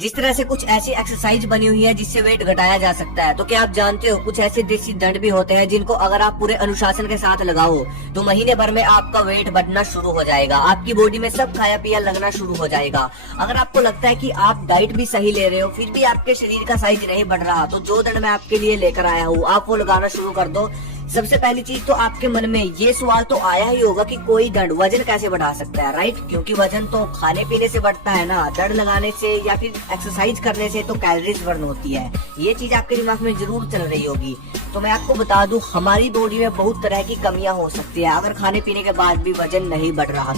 जिस तरह से कुछ ऐसी एक्सरसाइज बनी हुई है जिससे वेट घटाया जा सकता है, तो क्या आप जानते हो कुछ ऐसे देसी दंड भी होते हैं जिनको अगर आप पूरे अनुशासन के साथ लगाओ तो महीने भर में आपका वेट बढ़ना शुरू हो जाएगा, आपकी बॉडी में सब खाया पिया लगना शुरू हो जाएगा। अगर आपको लगता है कि आप डाइट भी सही ले रहे हो फिर भी आपके शरीर का साइज नहीं बढ़ रहा, तो जो दंड मैं आपके लिए लेकर आया हूँ आप वो लगाना शुरू कर दो। सबसे पहली चीज तो आपके मन में ये सवाल तो आया ही होगा कि कोई दंड वजन कैसे बढ़ा सकता है, राइट? क्योंकि वजन तो खाने पीने से बढ़ता है ना, दंड लगाने से या फिर एक्सरसाइज करने से तो कैलोरीज बर्न होती है। ये चीज आपके दिमाग में जरूर चल रही होगी। तो मैं आपको बता दूं हमारी बॉडी में बहुत तरह की कमियां हो सकती है अगर खाने पीने के बाद भी वजन नहीं बढ़ रहा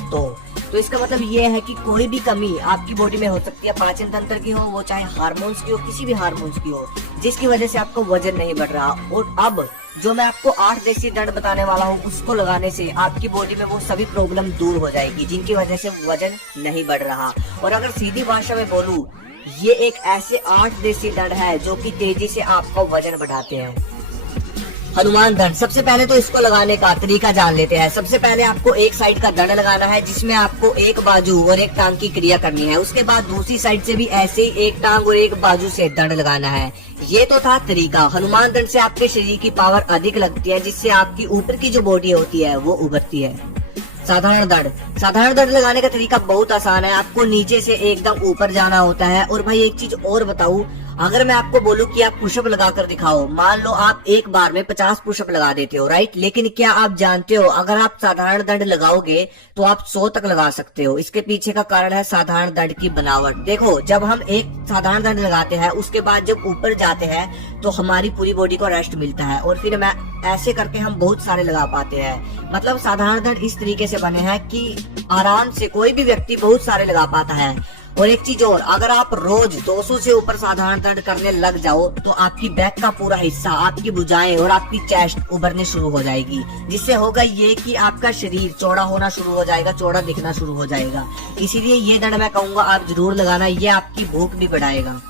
तो इसका मतलब ये है कि कोई भी कमी आपकी बॉडी में हो सकती है, पाचन तंत्र की हो, वो चाहे हार्मोन्स की हो, किसी भी हार्मोन्स की हो, जिसकी वजह से आपका वजन नहीं बढ़ रहा। और अब जो मैं आपको 8 देसी दंड बताने वाला हूँ उसको लगाने से आपकी बॉडी में वो सभी प्रॉब्लम दूर हो जाएगी जिनकी वजह से वजन नहीं बढ़ रहा। और अगर सीधी भाषा में बोलूं, ये एक ऐसे 8 देसी दंड है जो कि तेजी से आपका वजन बढ़ाते हैं। हनुमान दंड, सबसे पहले तो इसको लगाने का तरीका जान लेते हैं। सबसे पहले आपको एक साइड का दंड लगाना है जिसमें आपको एक बाजू और एक टांग की क्रिया करनी है। उसके बाद दूसरी साइड से भी ऐसे ही एक टांग और एक बाजू से दंड लगाना है। ये तो था तरीका। हनुमान दंड से आपके शरीर की पावर अधिक लगती है जिससे आपकी ऊपर की जो बॉडी होती है वो उभरती है। साधारण दंड लगाने का तरीका बहुत आसान है। आपको नीचे से एकदम ऊपर जाना होता है। और भाई एक चीज और बताऊं, अगर मैं आपको बोलूं कि आप पुशअप लगा कर दिखाओ, मान लो आप एक बार में 50 पुशअप लगा देते हो, राइट? लेकिन क्या आप जानते हो अगर आप साधारण दंड लगाओगे तो आप 100 तक लगा सकते हो। इसके पीछे का कारण है साधारण दंड की बनावट। देखो, जब हम एक साधारण दंड लगाते हैं उसके बाद जब ऊपर जाते हैं तो हमारी पूरी बॉडी को रेस्ट मिलता है और फिर मैं ऐसे करके हम बहुत सारे लगा पाते हैं। मतलब साधारण दंड इस तरीके से बने हैं कि आराम से कोई भी व्यक्ति बहुत सारे लगा पाता है। और एक चीज और, अगर आप रोज 200 से ऊपर साधारण दंड करने लग जाओ तो आपकी बैक का पूरा हिस्सा, आपकी भुजाएं और आपकी चेस्ट उभरने शुरू हो जाएगी, जिससे होगा ये कि आपका शरीर चौड़ा होना शुरू हो जाएगा, चौड़ा दिखना शुरू हो जाएगा। इसीलिए ये दंड मैं कहूंगा आप जरूर लगाना, ये आपकी भूख भी बढ़ाएगा।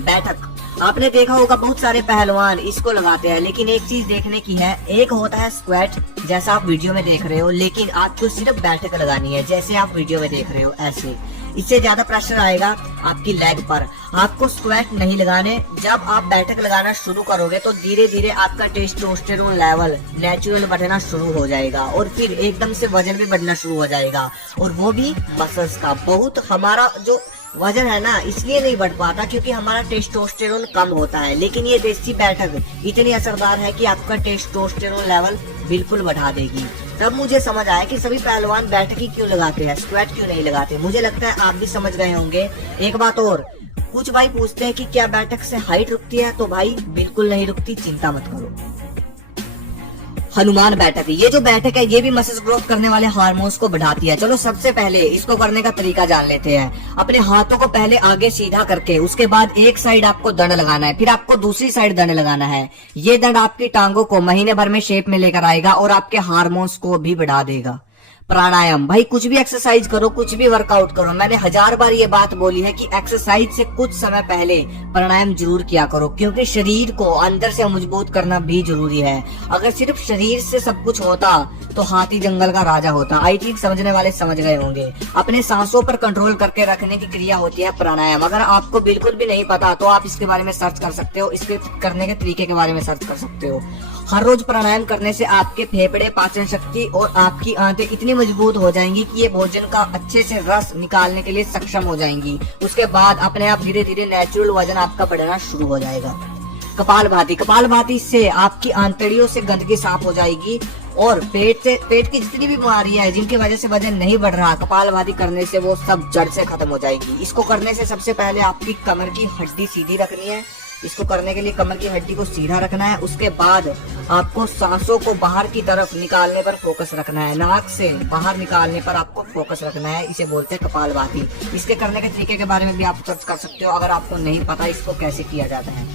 बैठक, आपने देखा होगा बहुत सारे पहलवान इसको लगाते हैं, लेकिन एक चीज देखने की है, एक होता है स्क्वाट जैसा आप वीडियो में देख रहे हो, लेकिन आपको सिर्फ बैठक लगानी है जैसे आप वीडियो में देख रहे हो ऐसे। इससे ज्यादा प्रेशर आएगा आपकी लेग पर। आपको स्क्वाट नहीं लगाने। जब आप बैठक लगाना शुरू करोगे तो धीरे धीरे आपका टेस्टोस्टेरोन लेवल नेचुरल बढ़ना शुरू हो जाएगा और फिर एकदम से वजन भी बढ़ना शुरू हो जाएगा, और वो भी मसल्स का। बहुत हमारा जो वजन है ना इसलिए नहीं बढ़ पाता क्योंकि हमारा टेस्टोस्टेरोन कम होता है, लेकिन ये देसी बैठक इतनी असरदार है कि आपका टेस्टोस्टेरोन लेवल बिल्कुल बढ़ा देगी। तब मुझे समझ आया कि सभी पहलवान बैठक ही क्यों लगाते हैं, स्क्वाट क्यों नहीं लगाते। मुझे लगता है आप भी समझ गए होंगे। एक बात और, कुछ भाई पूछते हैं कि क्या बैठक से हाइट रुकती है, तो भाई बिल्कुल नहीं रुकती, चिंता मत करो। हनुमान बैठक, ये जो बैठक है ये भी मसल्स ग्रोथ करने वाले हार्मोन्स को बढ़ाती है। चलो सबसे पहले इसको करने का तरीका जान लेते हैं। अपने हाथों को पहले आगे सीधा करके उसके बाद एक साइड आपको दंड लगाना है, फिर आपको दूसरी साइड दंड लगाना है। ये दंड आपकी टांगों को महीने भर में शेप में लेकर आएगा और आपके हार्मोन्स को भी बढ़ा देगा। प्राणायाम, भाई कुछ भी एक्सरसाइज करो, कुछ भी वर्कआउट करो, मैंने 1000 बार ये बात बोली है कि एक्सरसाइज से कुछ समय पहले प्राणायाम जरूर किया करो, क्योंकि शरीर को अंदर से मजबूत करना भी जरूरी है। अगर सिर्फ शरीर से सब कुछ होता तो हाथी जंगल का राजा होता। आई थिंक समझने वाले समझ गए होंगे। अपने सांसों पर कंट्रोल करके रखने की क्रिया होती है प्राणायाम। अगर आपको बिल्कुल भी नहीं पता तो आप इसके बारे में सर्च कर सकते हो, इसके करने के तरीके के बारे में सर्च कर सकते हो। हर रोज प्राणायाम करने से आपके फेफड़े, पाचन शक्ति और आपकी आंतें इतनी मजबूत हो जाएंगी कि ये भोजन का अच्छे से रस निकालने के लिए सक्षम हो जाएंगी। उसके बाद अपने आप धीरे धीरे नेचुरल वजन आपका बढ़ना शुरू हो जाएगा। कपालभाति से आपकी आंतड़ियों से गंदगी साफ हो जाएगी और पेट की जितनी भी बीमारियां है जिनकी वजह से वजन नहीं बढ़ रहा, कपालभाति करने से वो सब जड़ से खत्म हो जाएगी। इसको करने से सबसे पहले आपकी कमर की हड्डी सीधी रखनी है। इसको करने के लिए कमर की हड्डी को सीधा रखना है। उसके बाद आपको सांसों को बाहर की तरफ निकालने पर फोकस रखना है, नाक से बाहर निकालने पर आपको फोकस रखना है। इसे बोलते हैं कपालभाति। इसके करने के तरीके के बारे में भी आप सर्च कर सकते हो अगर आपको नहीं पता इसको कैसे किया जाता है।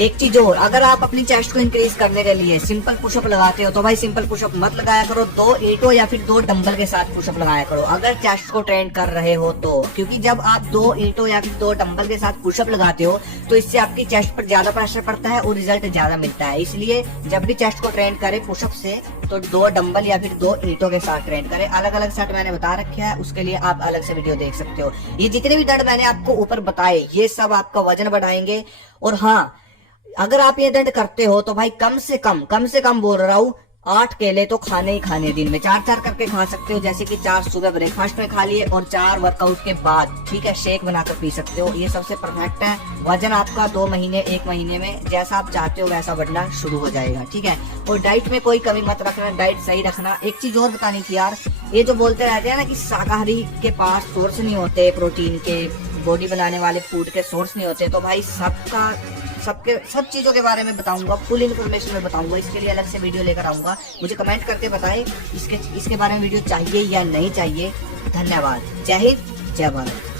एक चीज और, अगर आप अपनी चेस्ट को इंक्रीज करने के लिए सिंपल पुशअप लगाते हो तो भाई सिंपल पुशअप मत लगाया करो, 2 ईंटों या फिर 2 डंबल के साथ पुशअप लगाया करो अगर चेस्ट को ट्रेन कर रहे हो तो। क्योंकि जब आप 2 ईंटों या फिर 2 डंबल के साथ पुशअप लगाते हो तो इससे आपकी चेस्ट पर ज्यादा प्रेशर पड़ता है और रिजल्ट ज्यादा मिलता है। इसलिए जब भी चेस्ट को ट्रेन करे पुशअप से तो 2 डंबल या फिर 2 ईंटों के साथ ट्रेन करें। अलग अलग सेट मैंने बता रखा है, उसके लिए आप अलग से वीडियो देख सकते हो। ये जितने भी दंड मैंने आपको ऊपर बताए ये सब आपका वजन बढ़ाएंगे। और हाँ, अगर आप ये दंड करते हो तो भाई कम से कम बोल रहा हूँ 8 केले तो खाने ही खाने, दिन में 4-4 करके खा सकते हो। जैसे कि 4 सुबह ब्रेकफास्ट में खा लिए और 4 वर्कआउट के बाद, ठीक है, शेक बनाकर पी सकते हो। ये सबसे परफेक्ट है। वजन आपका 2 महीने 1 महीने में जैसा आप चाहते हो वैसा बढ़ना शुरू हो जाएगा, ठीक है। और डाइट में कोई कमी मत रखना, डाइट सही रखना। एक चीज और बतानी थी यार, ये जो बोलते रहते हैं ना कि शाकाहारी के पास सोर्स नहीं होते, प्रोटीन के, बॉडी बनाने वाले फूड के सोर्स नहीं होते, तो भाई सब चीजों के बारे में बताऊंगा, फुल इन्फॉर्मेशन में बताऊंगा। इसके लिए अलग से वीडियो लेकर आऊंगा। मुझे कमेंट करके बताएं इसके बारे में वीडियो चाहिए या नहीं चाहिए। धन्यवाद। जय हिंद, जय भारत।